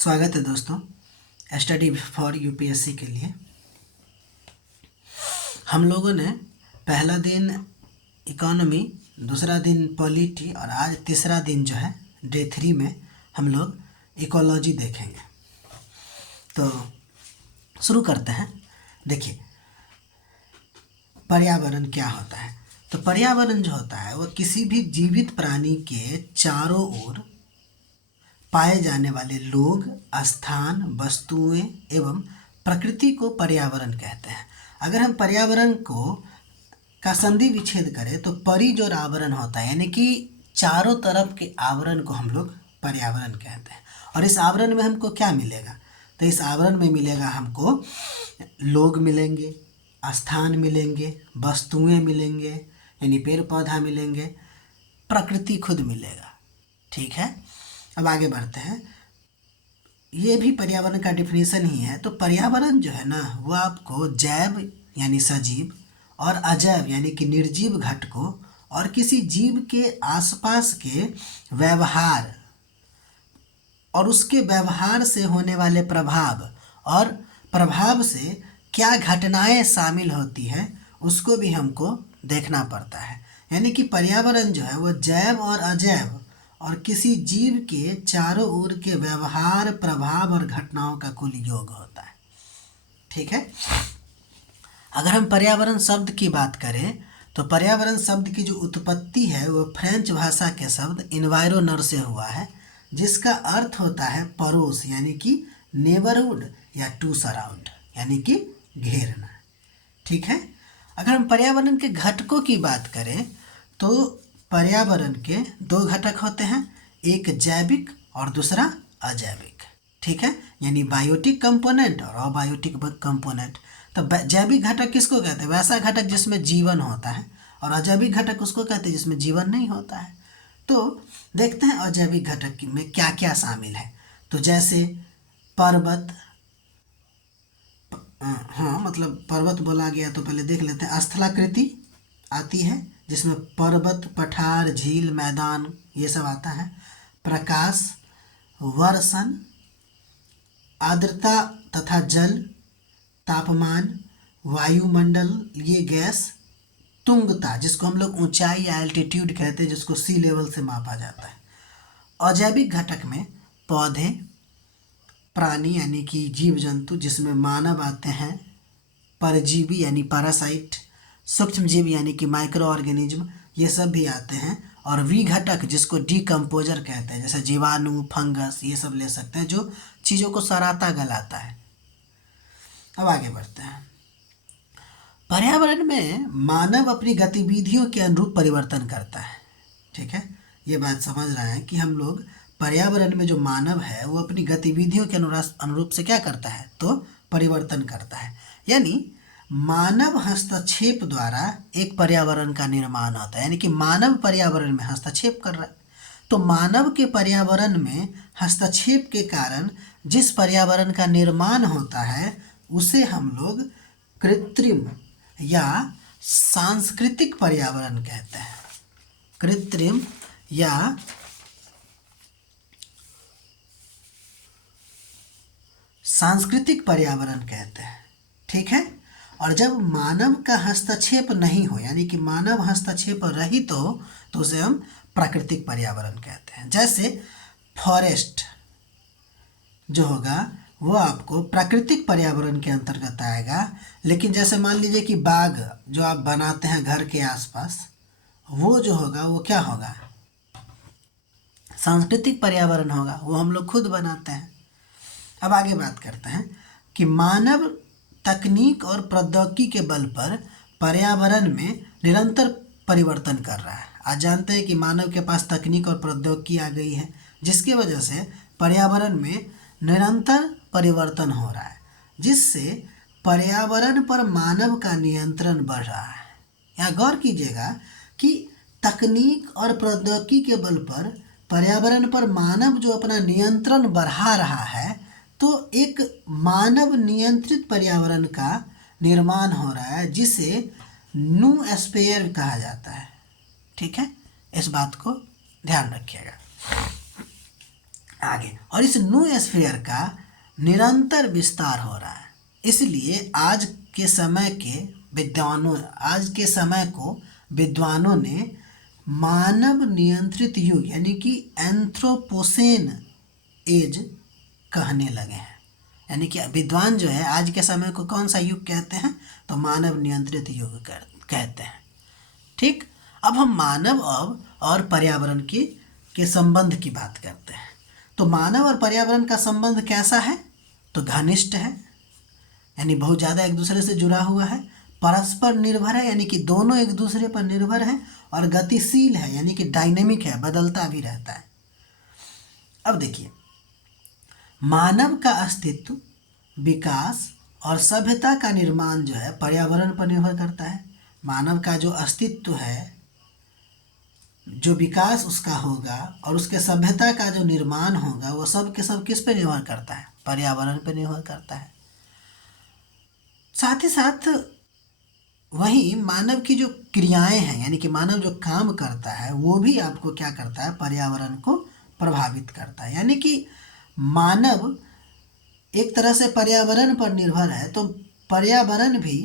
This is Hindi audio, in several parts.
स्वागत है दोस्तों स्टडी फॉर यूपीएससी के लिए। हम लोगों ने पहला दिन इकोनॉमी, दूसरा दिन पॉलिटी और आज तीसरा दिन जो है डे 3 में हम लोग इकोलॉजी देखेंगे। तो शुरू करते हैं। देखिए, पर्यावरण क्या होता है। तो पर्यावरण जो होता है वो किसी भी जीवित प्राणी के चारों ओर पाए जाने वाले लोग, स्थान, वस्तुएं एवं प्रकृति को पर्यावरण कहते हैं। अगर हम पर्यावरण का संधि विच्छेद करें तो परि जो आवरण होता है, यानी कि चारों तरफ के आवरण को हम लोग पर्यावरण कहते हैं। और इस आवरण में हमको क्या मिलेगा? तो इस आवरण में मिलेगा हमको लोग मिलेंगे, स्थान मिलेंगे, वस्तुएं मिलेंगे यानी पेड़ पौधा मिलेंगे, प्रकृति खुद मिलेगा। ठीक है, अब आगे बढ़ते हैं। ये भी पर्यावरण का डिफिनीशन ही है। तो पर्यावरण जो है ना वो आपको जैव यानी सजीव और अजैव यानी कि निर्जीव घटकों और किसी जीव के आसपास के व्यवहार और उसके व्यवहार से होने वाले प्रभाव और प्रभाव से क्या घटनाएं शामिल होती हैं उसको भी हमको देखना पड़ता है। यानी कि पर्यावरण जो है वो जैव और अजैव और किसी जीव के चारों ओर के व्यवहार, प्रभाव और घटनाओं का कुल योग होता है। ठीक है, अगर हम पर्यावरण शब्द की बात करें तो पर्यावरण शब्द की जो उत्पत्ति है वो फ्रेंच भाषा के शब्द इन्वायरोनर से हुआ है, जिसका अर्थ होता है पड़ोस यानी कि नेबरहुड या टू सराउंड यानी कि घेरना। ठीक है, अगर हम पर्यावरण के घटकों की बात करें तो पर्यावरण के दो घटक होते हैं, एक जैविक और दूसरा अजैविक। ठीक है, यानी बायोटिक कंपोनेंट और अबायोटिक कंपोनेंट। तो जैविक घटक किसको कहते हैं? वैसा घटक जिसमें जीवन होता है, और अजैविक घटक उसको कहते हैं जिसमें जीवन नहीं होता है। तो देखते हैं अजैविक घटक में क्या क्या शामिल है। तो जैसे पर्वत, मतलब पर्वत बोला गया तो पहले देख लेते हैं। स्थलाकृति आती है जिसमें पर्वत, पठार, झील, मैदान ये सब आता है। प्रकाश, वर्षण, आर्द्रता तथा जल, तापमान, वायुमंडल ये गैस, तुंगता जिसको हम लोग ऊंचाई या एल्टीट्यूड कहते हैं, जिसको सी लेवल से मापा जाता है। अजैविक घटक में पौधे, प्राणी यानी कि जीव जंतु जिसमें मानव आते हैं, परजीवी यानी पैरासाइट, सूक्ष्म जीव यानी कि माइक्रो ऑर्गेनिज्म ये सब भी आते हैं, और विघटक जिसको डिकम्पोजर कहते हैं, जैसे जीवाणु, फंगस ये सब ले सकते हैं जो चीज़ों को सराता गलाता है। अब आगे बढ़ते हैं। पर्यावरण में मानव अपनी गतिविधियों के अनुरूप परिवर्तन करता है। ठीक है, ये बात समझ रहे हैं कि हम लोग पर्यावरण में जो मानव है वो अपनी गतिविधियों के अनुरूप से क्या करता है? तो परिवर्तन करता है। यानी मानव हस्तक्षेप द्वारा एक पर्यावरण का निर्माण होता है, यानी कि मानव पर्यावरण में हस्तक्षेप कर रहा है। तो मानव के पर्यावरण में हस्तक्षेप के कारण जिस पर्यावरण का निर्माण होता है उसे हम लोग कृत्रिम या सांस्कृतिक पर्यावरण कहते हैं। कृत्रिम या सांस्कृतिक पर्यावरण कहते हैं। ठीक है, और जब मानव का हस्तक्षेप नहीं हो यानी कि मानव हस्तक्षेप रहित हो तो उसे हम प्राकृतिक पर्यावरण कहते हैं। जैसे फॉरेस्ट जो होगा वो आपको प्राकृतिक पर्यावरण के अंतर्गत आएगा, लेकिन जैसे मान लीजिए कि बाग जो आप बनाते हैं घर के आसपास, वो जो होगा वो क्या होगा? सांस्कृतिक पर्यावरण होगा, वो हम लोग खुद बनाते हैं। अब आगे बात करते हैं कि मानव तकनीक और प्रौद्योगिकी के बल पर पर्यावरण में निरंतर परिवर्तन कर रहा है। आज जानते हैं कि मानव के पास तकनीक और प्रौद्योगिकी आ गई है, जिसकी वजह से पर्यावरण में निरंतर परिवर्तन हो रहा है, जिससे पर्यावरण पर मानव का नियंत्रण बढ़ रहा है। यहाँ गौर कीजिएगा कि तकनीक और प्रौद्योगिकी के बल पर पर्यावरण पर मानव जो अपना नियंत्रण बढ़ा रहा है, तो एक मानव नियंत्रित पर्यावरण का निर्माण हो रहा है जिसे नूस्फेयर कहा जाता है। ठीक है, इस बात को ध्यान रखिएगा। आगे, और इस नूस्फीयर का निरंतर विस्तार हो रहा है। इसलिए आज के समय को विद्वानों ने मानव नियंत्रित युग यानी कि एंथ्रोपोसेन एज कहने लगे हैं। यानी कि विद्वान जो है आज के समय को कौन सा युग कहते हैं, तो मानव नियंत्रित युग कहते हैं। ठीक, अब हम मानव और पर्यावरण के संबंध की बात करते हैं। तो मानव और पर्यावरण का संबंध कैसा है, तो घनिष्ठ है, यानी बहुत ज़्यादा एक दूसरे से जुड़ा हुआ है, परस्पर निर्भर है, यानी कि दोनों एक दूसरे पर निर्भर है, और गतिशील है, यानी कि डायनेमिक है, बदलता भी रहता है। अब देखिए, मानव का अस्तित्व, विकास और सभ्यता का निर्माण जो है पर्यावरण पर निर्भर करता है। मानव का जो अस्तित्व है, जो विकास उसका होगा और उसके सभ्यता का जो निर्माण होगा, वो सब के सब किस पे निर्भर करता है, पर्यावरण पे निर्भर करता है। साथ ही साथ वहीं मानव की जो क्रियाएं हैं, यानी कि मानव जो काम करता है, वो भी आपको क्या करता है, पर्यावरण को प्रभावित करता है। यानी कि मानव एक तरह से पर्यावरण पर निर्भर है, तो पर्यावरण भी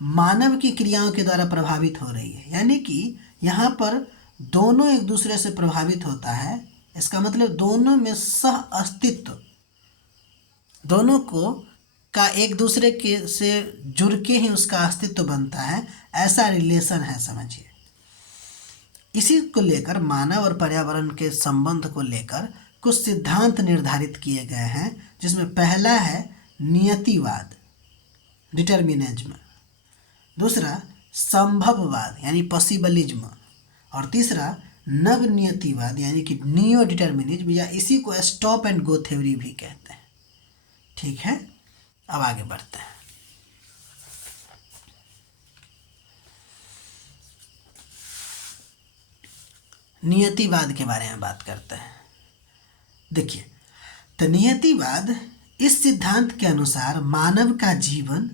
मानव की क्रियाओं के द्वारा प्रभावित हो रही है। यानी कि यहाँ पर दोनों एक दूसरे से प्रभावित होता है। इसका मतलब दोनों में सह अस्तित्व, दोनों को का एक दूसरे के से जुड़ के ही उसका अस्तित्व बनता है, ऐसा रिलेशन है, समझिए। इसी को लेकर मानव और पर्यावरण के संबंध को लेकर कुछ सिद्धांत निर्धारित किए गए हैं, जिसमें पहला है नियतिवाद, डिटर्मिनिज्म, दूसरा संभववाद यानी पॉसिबलिज्म, और तीसरा नवनियतिवाद यानी कि नियो डिटर्मिनिज्म, या इसी को स्टॉप एंड गो थ्योरी भी कहते हैं। ठीक है, अब आगे बढ़ते हैं। नियतिवाद के बारे में बात करते हैं। देखिए, तो नियतिवाद इस सिद्धांत के अनुसार मानव का जीवन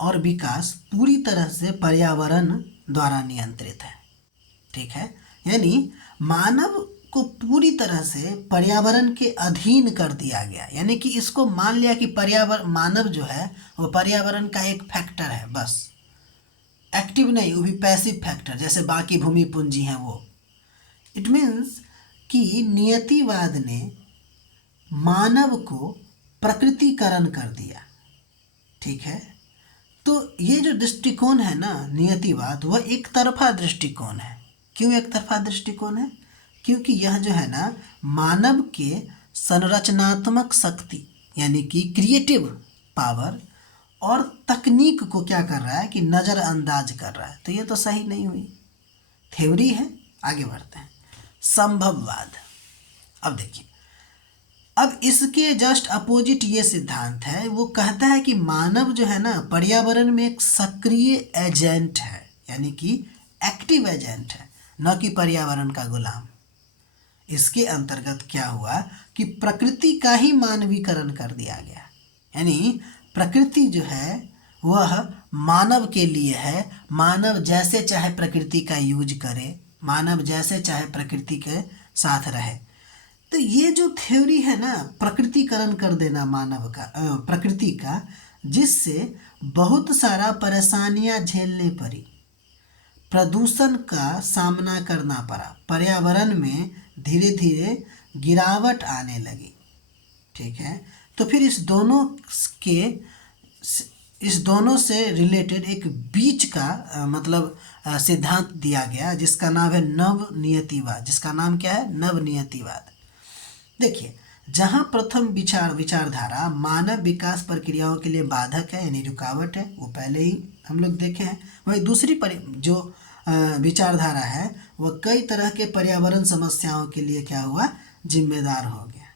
और विकास पूरी तरह से पर्यावरण द्वारा नियंत्रित है। ठीक है, यानी मानव को पूरी तरह से पर्यावरण के अधीन कर दिया गया। यानी कि इसको मान लिया कि मानव जो है वो पर्यावरण का एक फैक्टर है, बस एक्टिव नहीं, वो भी पैसिव फैक्टर, जैसे बाकी भूमि पूंजी हैं वो। इट मीन्स कि नियतिवाद ने मानव को प्रकृतिकरण कर दिया। ठीक है, तो ये जो दृष्टिकोण है ना नियतिवाद, वह एक तरफा दृष्टिकोण है। क्यों एक तरफा दृष्टिकोण है? क्योंकि यह जो है ना मानव के संरचनात्मक शक्ति यानी कि क्रिएटिव पावर और तकनीक को क्या कर रहा है कि नज़रअंदाज कर रहा है। तो ये तो सही नहीं हुई, थ्योरी है। आगे बढ़ते हैं, संभववाद। अब देखिए, अब इसके जस्ट अपोजिट ये सिद्धांत है, वो कहता है कि मानव जो है ना पर्यावरण में एक सक्रिय एजेंट है, यानी कि एक्टिव एजेंट है, न कि पर्यावरण का गुलाम। इसके अंतर्गत क्या हुआ कि प्रकृति का ही मानवीकरण कर दिया गया। यानी प्रकृति जो है वह मानव के लिए है, मानव जैसे चाहे प्रकृति का यूज करे, मानव जैसे चाहे प्रकृति के साथ रहे। तो ये जो थ्योरी है ना प्रकृतिकरण कर देना मानव का, प्रकृति का, जिससे बहुत सारा परेशानियां झेलने पड़ी, प्रदूषण का सामना करना पड़ा, पर्यावरण में धीरे धीरे गिरावट आने लगी। ठीक है, तो फिर इस दोनों से रिलेटेड एक बीच का मतलब सिद्धांत दिया गया, जिसका नाम है नवनियतिवाद। जिसका नाम क्या है? नवनियतिवाद। देखिए, जहाँ प्रथम विचारधारा मानव विकास प्रक्रियाओं के लिए बाधक है यानी रुकावट है, वो पहले ही हम लोग देखे हैं। वही दूसरी जो विचारधारा है वह कई तरह के पर्यावरण समस्याओं के लिए क्या हुआ, जिम्मेदार हो गया।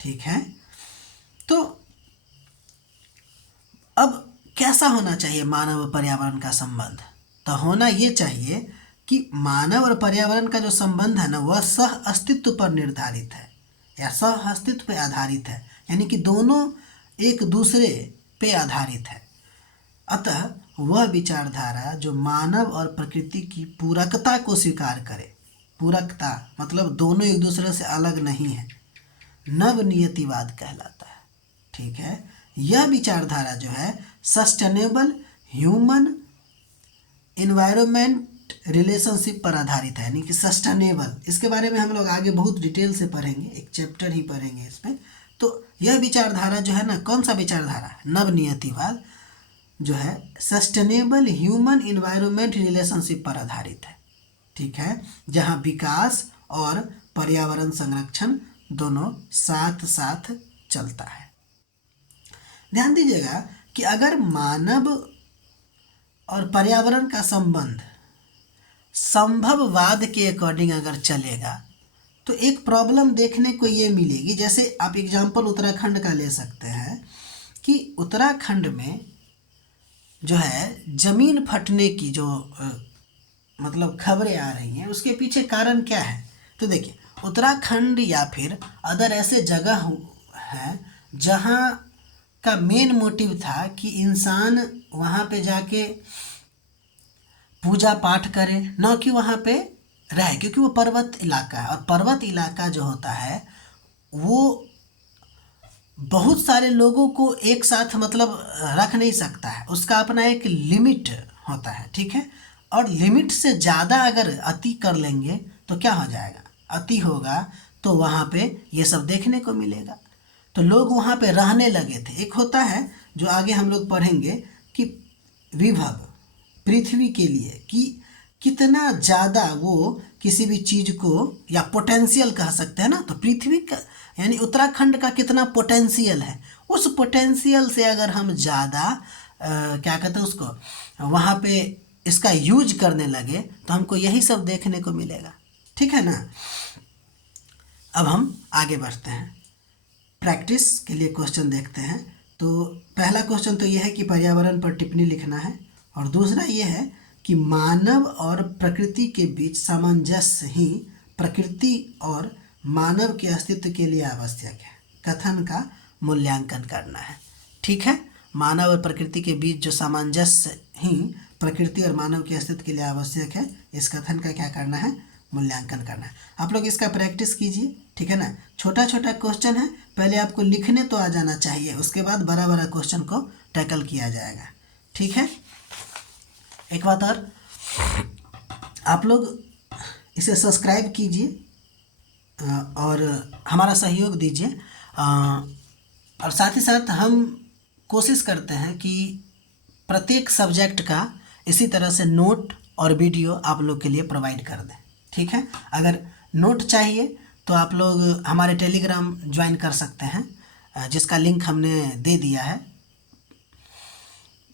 ठीक है, तो अब कैसा होना चाहिए मानव और पर्यावरण का संबंध? तो होना ये चाहिए कि मानव और पर्यावरण का जो संबंध है ना वह सह अस्तित्व पर निर्धारित है या सह अस्तित्व पर आधारित है, यानी कि दोनों एक दूसरे पे आधारित है। अतः वह विचारधारा जो मानव और प्रकृति की पूरकता को स्वीकार करे, पूरकता मतलब दोनों एक दूसरे से अलग नहीं है, नवनियतिवाद कहलाता है। ठीक है, यह विचारधारा जो है सस्टेनेबल ह्यूमन इन्वायरमेंट रिलेशनशिप पर आधारित है, यानी कि सस्टेनेबल। इसके बारे में हम लोग आगे बहुत डिटेल से पढ़ेंगे, एक चैप्टर ही पढ़ेंगे इसमें। तो यह विचारधारा जो है ना, कौन सा विचारधारा? नवनियतिवाद जो है सस्टेनेबल ह्यूमन इन्वायरमेंट रिलेशनशिप पर आधारित है। ठीक है, जहाँ विकास और पर्यावरण संरक्षण दोनों साथ साथ चलता है। ध्यान दीजिएगा कि अगर मानव और पर्यावरण का संबंध संभववाद के अकॉर्डिंग अगर चलेगा तो एक प्रॉब्लम देखने को ये मिलेगी। जैसे आप एग्जाम्पल उत्तराखंड का ले सकते हैं कि उत्तराखंड में जो है ज़मीन फटने की जो मतलब खबरें आ रही हैं, उसके पीछे कारण क्या है? तो देखिए, उत्तराखंड या फिर अदर ऐसे जगह हैं जहाँ का मेन मोटिव था कि इंसान वहाँ पे जाके पूजा पाठ करे, न कि वहाँ पे रहे, क्योंकि वो पर्वत इलाका है। और पर्वत इलाका जो होता है वो बहुत सारे लोगों को एक साथ मतलब रख नहीं सकता है, उसका अपना एक लिमिट होता है। ठीक है, और लिमिट से ज़्यादा अगर अति कर लेंगे तो क्या हो जाएगा? अति होगा तो वहाँ पे ये सब देखने को मिलेगा। तो लोग वहाँ पे रहने लगे थे। एक होता है जो आगे हम लोग पढ़ेंगे कि विभव, पृथ्वी के लिए कि कितना ज़्यादा वो किसी भी चीज़ को, या पोटेंशियल कह सकते हैं ना, तो पृथ्वी का यानी उत्तराखंड का कितना पोटेंशियल है, उस पोटेंशियल से अगर हम ज़्यादा क्या कहते हैं उसको, वहाँ पे इसका यूज करने लगे तो हमको यही सब देखने को मिलेगा। ठीक है ना। अब हम आगे बढ़ते हैं, प्रैक्टिस के लिए क्वेश्चन देखते हैं। तो पहला क्वेश्चन तो यह है कि पर्यावरण पर टिप्पणी लिखना है, और दूसरा ये है कि मानव और प्रकृति के बीच सामंजस्य ही प्रकृति और मानव के अस्तित्व के लिए आवश्यक है। कथन का मूल्यांकन करना है। ठीक है, मानव और प्रकृति के बीच जो सामंजस्य ही प्रकृति और मानव के अस्तित्व के लिए आवश्यक है, इस कथन का क्या करना है? मूल्यांकन करना है। आप लोग इसका प्रैक्टिस कीजिए। ठीक है ना, छोटा छोटा क्वेश्चन है, पहले आपको लिखने तो आ जाना चाहिए, उसके बाद बड़ा बड़ा क्वेश्चन को टैकल किया जाएगा। ठीक है, एक बात और, आप लोग इसे सब्सक्राइब कीजिए और हमारा सहयोग दीजिए, और साथ ही साथ हम कोशिश करते हैं कि प्रत्येक सब्जेक्ट का इसी तरह से नोट और वीडियो आप लोग के लिए प्रोवाइड कर दें। ठीक है, अगर नोट चाहिए तो आप लोग हमारे टेलीग्राम ज्वाइन कर सकते हैं, जिसका लिंक हमने दे दिया है।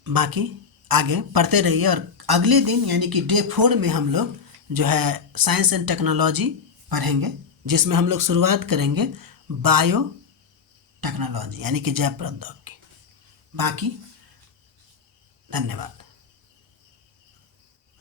बाकी आगे पढ़ते रहिए, और अगले दिन यानी कि डे 4 में हम लोग जो है साइंस एंड टेक्नोलॉजी पढ़ेंगे, जिसमें हम लोग शुरुआत करेंगे बायो टेक्नोलॉजी यानी कि जैव प्रौद्योगिकी। बाकी धन्यवाद।